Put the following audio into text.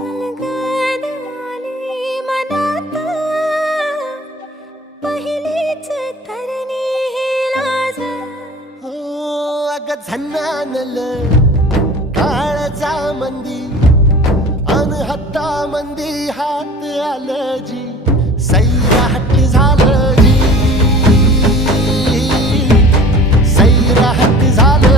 अलगद आली मनात पहिलीच तरणी ही लाज. हो अग झन्नानल काळजा मंदी अन हत्ता मंदी हात आलं जी सैराट झालं जी सैराट झालं